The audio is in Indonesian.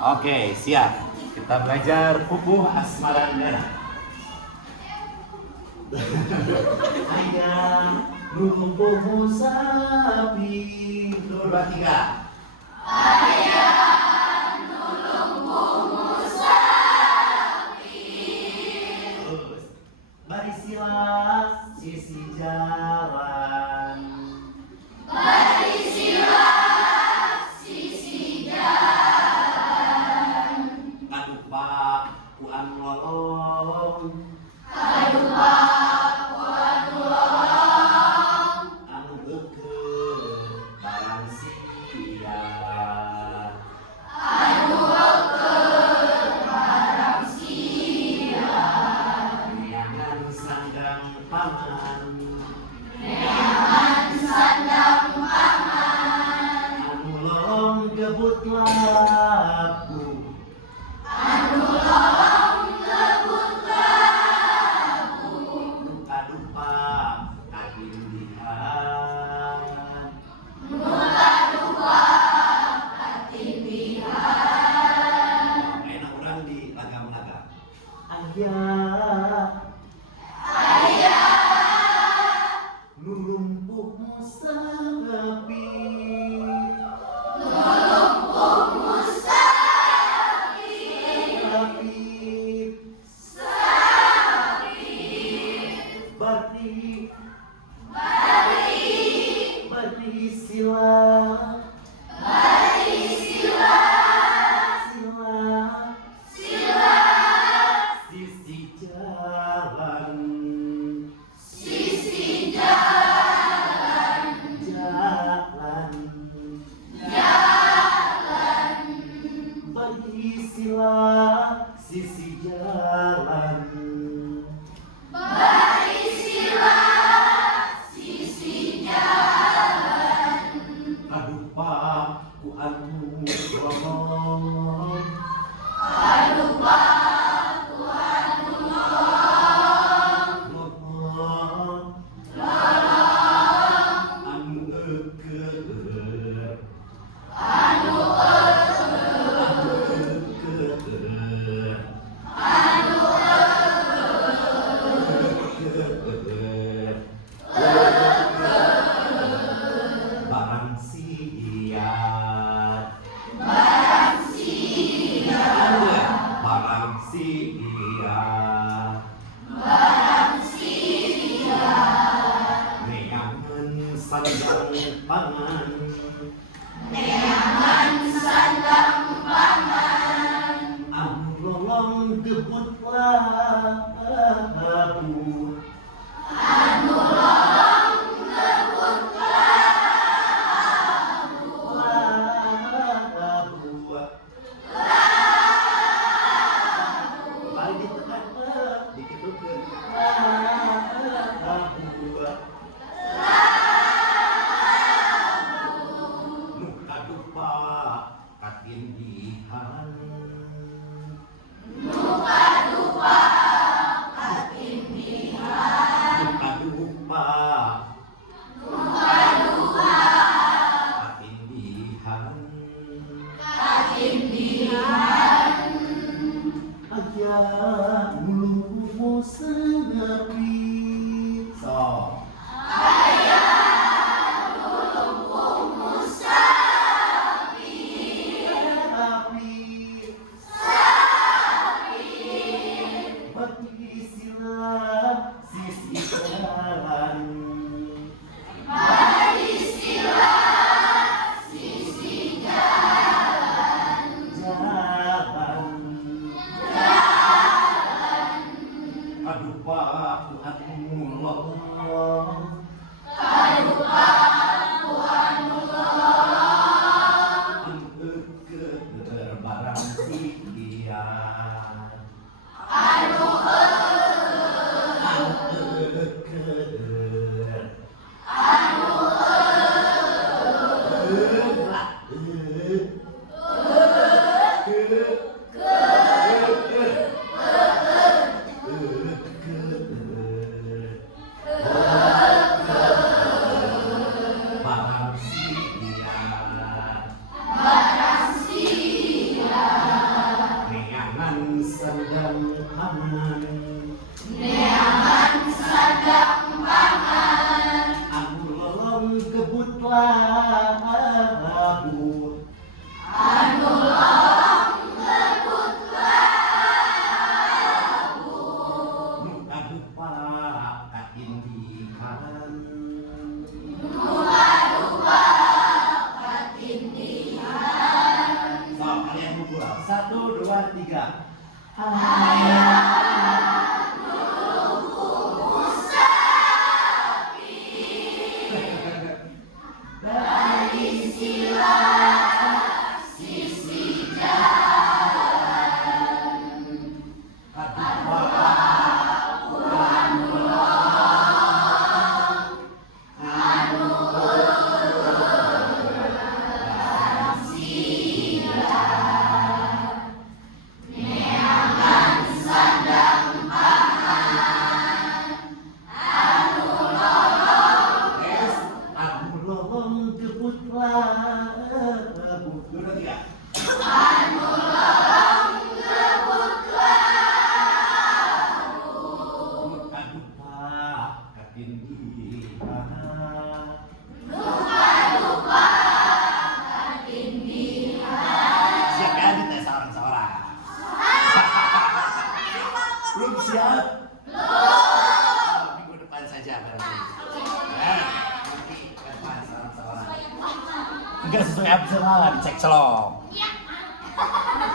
Oke, siap. Kita belajar pupuh asmarandana. Ayam lumpuh sapi. 1, 2, 3. Ayam lumpuh sapi. Terus barisilah sisi jalan. Barisilah sisi jalan. Kadupa kuan lolong. Kadupa kuan lolong. Anu beukeut barang siang. Anu beukeut barang siang. Neangan sandang paman. Neangan sandang paman. Anu lolong gebut labu. Anu lolong gebut labu. Kadupa katindihan. Muka-duka katindihan. Enak urang di lagam-lagam. Ayah Ayah nu lumpuh sapi. lumpuh sapi. Sapi Sapi bari sila sila sila sisi jalan sisi jalan bari sila sisi jalan. Barisilah sisi jalan. Kadupa ku anu lolong. Kadupa kuan lolong. Lolong anu eukeut Anu barang siat. barang siang. Barang siat. Barang siang. Neangan sandang pangan. Neangan sandang pangan. Anu lolong gebut labu. Anu lolong gebut labu. Balik ditekan dikit beukeut. Nu kadupa katindihan. Muka-duka katindihan. Nu kadupa Muka-duka katindihan. katindihan. Ayah lumpuh sapi. So. Ayah lumpuh sapi. Sapi Sapi barisilah sisi jalan. barisilah sisi jalan. Kadupa ku anu lolong. Kadupa kuan lolong. Anu eukeut barang siang. Anu Eukeut. anu Barang siang. barang siang. ulang. 1, 2, 3. Dari sila sisi jalan, Yes, aku lolong jemputlah. 2, 3. Aduh Pak, katin di mana? Siap ya dites seorang-seorang. Belum siap? Minggu depan saja barangkali. Nanti ke depan seorang-seorang. Enggak sesuai absen lah, dicek celong.